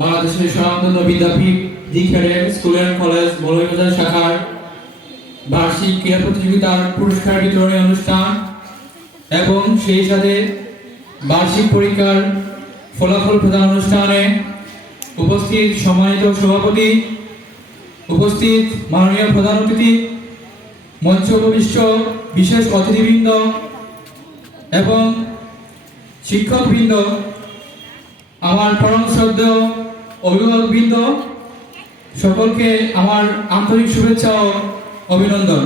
বাংলাদেশের স্বনামধন্য বিদ্যাপীঠ দ্বীপের স্কুল অ্যান্ড কলেজ মৌলভীবাজার শাখার বার্ষিক ক্রীড়া প্রতিযোগিতার পুরস্কার বিতরণী অনুষ্ঠান এবং সেই সাথে বার্ষিক পরীক্ষার ফলাফল প্রদান অনুষ্ঠানে উপস্থিত সম্মানিত সভাপতি, উপস্থিত মাননীয় প্রধান অতিথি, মঞ্চ উপবিষ্ট বিশেষ অতিথিবৃন্দ এবং শিক্ষকবৃন্দ, আমার পরম শ্রদ্ধেয় অভিভাবকবৃন্দ, সকলকে আমার আন্তরিক শুভেচ্ছা ও অভিনন্দন।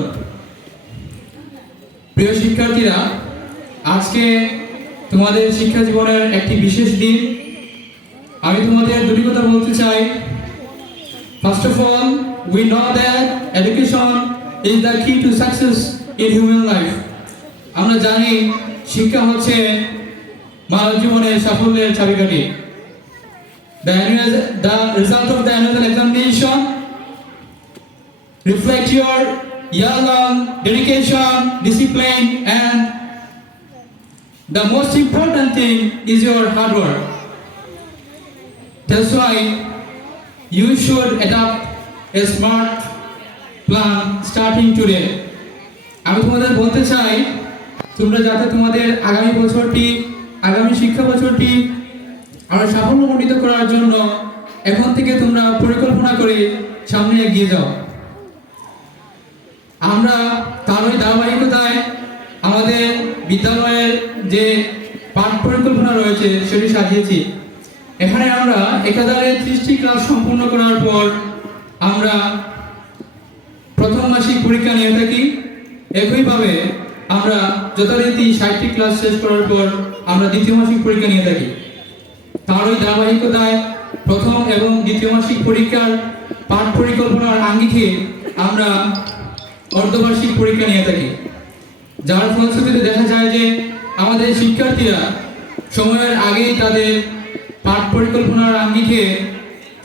প্রিয় শিক্ষার্থীরা, আজকে তোমাদের শিক্ষা জীবনের একটি বিশেষ দিন। আমি তোমাদের দুটি কথা বলতে চাই। First of all, we know that education is the key to success in human life. আমরা জানি শিক্ষা হচ্ছে মানব জীবনের সাফল্যের চাবিকাঠি। The result of the annual examination reflect your year-long dedication, discipline, and the most important thing is your hard work. That's why you should adopt a smart plan starting today. আমি তোমাদের বলতে চাই, তোমরা যাতে তোমাদের আগামী শিক্ষা বছরটি আরো সাফল্যমণ্ডিত করার জন্য এখন থেকে তোমরা পরিকল্পনা করে সামনে এগিয়ে যাও। আমরা তারই ধারাবাহিকতায় আমাদের বিদ্যালয়ের যে পাঠ পরিকল্পনা রয়েছে সেটি সাজিয়েছি। এখানে আমরা 1030টি ক্লাস সম্পূর্ণ করার পর আমরা প্রথম মাসিক পরীক্ষা নিয়ে থাকি। একইভাবে আমরা যথারীতি 60টি ক্লাস শেষ করার পর আমরা দ্বিতীয় মাসিক পরীক্ষা নিয়ে থাকি। তারই ধারাবাহিকতায় প্রথম এবং দ্বিতীয় মাসিক পরীক্ষার পাঠ পরিকল্পনার আঙ্গিকে আমরা অর্ধবার্ষিক পরীক্ষা নিয়ে থাকি। যার ফলশ্রুতিতে দেখা যায় যে আমাদের শিক্ষার্থীরা সময়ের আগেই তাদের পাঠ পরিকল্পনার আঙ্গিকে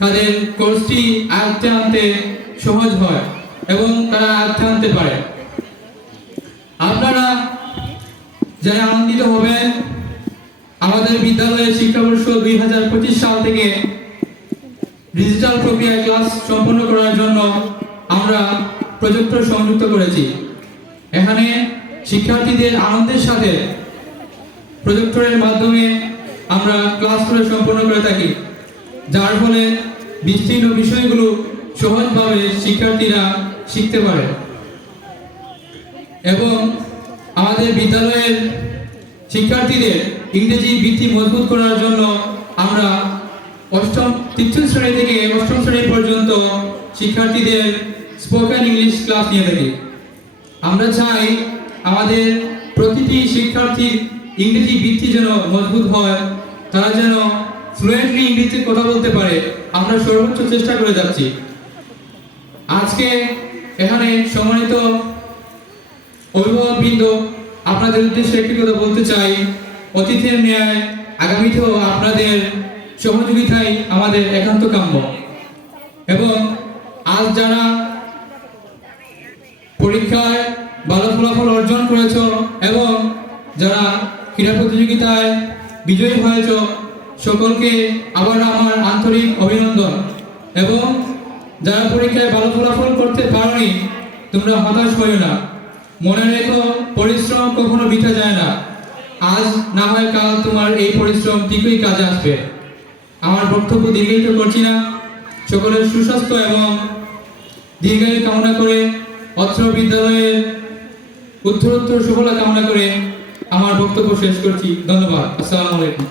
তাদের কোর্সটি আয়ত্তে আনতে সহজ হয় এবং তারা আয়ত্তে আনতে পারে। আপনারা যারা আনন্দিত হবেন, আমাদের বিদ্যালয়ের শিক্ষাবর্ষ 2025 সাল থেকে ডিজিটাল প্রক্রিয়ায় ক্লাস সম্পন্ন করার জন্য আমরা প্রজেক্টর সংযুক্ত করেছি। এখানে শিক্ষার্থীদের আনন্দের সাথে প্রজেক্টরের মাধ্যমে আমরা ক্লাসগুলো সম্পন্ন করে থাকি, যার ফলে বিস্তীর্ণ বিষয়গুলো সহজভাবে শিক্ষার্থীরা শিখতে পারে। এবং আমাদের বিদ্যালয়ের শিক্ষার্থীদের ইংরেজি ভিত্তি মজবুত করার জন্য আমরা তৃতীয় শ্রেণী থেকে অষ্টম শ্রেণী পর্যন্ত শিক্ষার্থীদের স্পোকেন ইংলিশ ক্লাস নিয়ে থাকি। আমরা চাই আমাদের প্রতিটি শিক্ষার্থীর ইংরেজি ভিত্তি যেন মজবুত হয়, তারা যেন ফ্লুয়েন্টলি ইংরেজিতে কথা বলতে পারে। আমরা সর্বোচ্চ চেষ্টা করে যাচ্ছি। আজকে এখানে সম্মানিত অভিভাবকবৃন্দ, আপনাদের উদ্দেশ্যে একটি কথা বলতে চাই। অতিথির ন্যায় আগামীতেও আপনাদের সহযোগিতাই আমাদের একান্ত কাম্য। এবং আজ যারা পরীক্ষায় ভালো ফলাফল অর্জন করেছ এবং যারা ক্রীড়া প্রতিযোগিতায় বিজয়ী হয়েছ, সকলকে আবার আমার আন্তরিক অভিনন্দন। এবং যারা পরীক্ষায় ভালো ফলাফল করতে পারোনি, তোমরা হতাশ হয়ো না। মনে রেখো, পরিশ্রম কখনো বৃথা যায় না। আজ না হয় কাল তোমার এই পরিশ্রম ঠিকই কাজে আসবে। আমার বক্তব্য দীর্ঘায়িত করছি না। সকলের সুস্বাস্থ্য এবং দীর্ঘায়ু কামনা করে, অত্র বিদ্যালয়ের উত্তরোত্তর সফলতা কামনা করে আমার বক্তব্য শেষ করছি। ধন্যবাদ। আসসালামু আলাইকুম।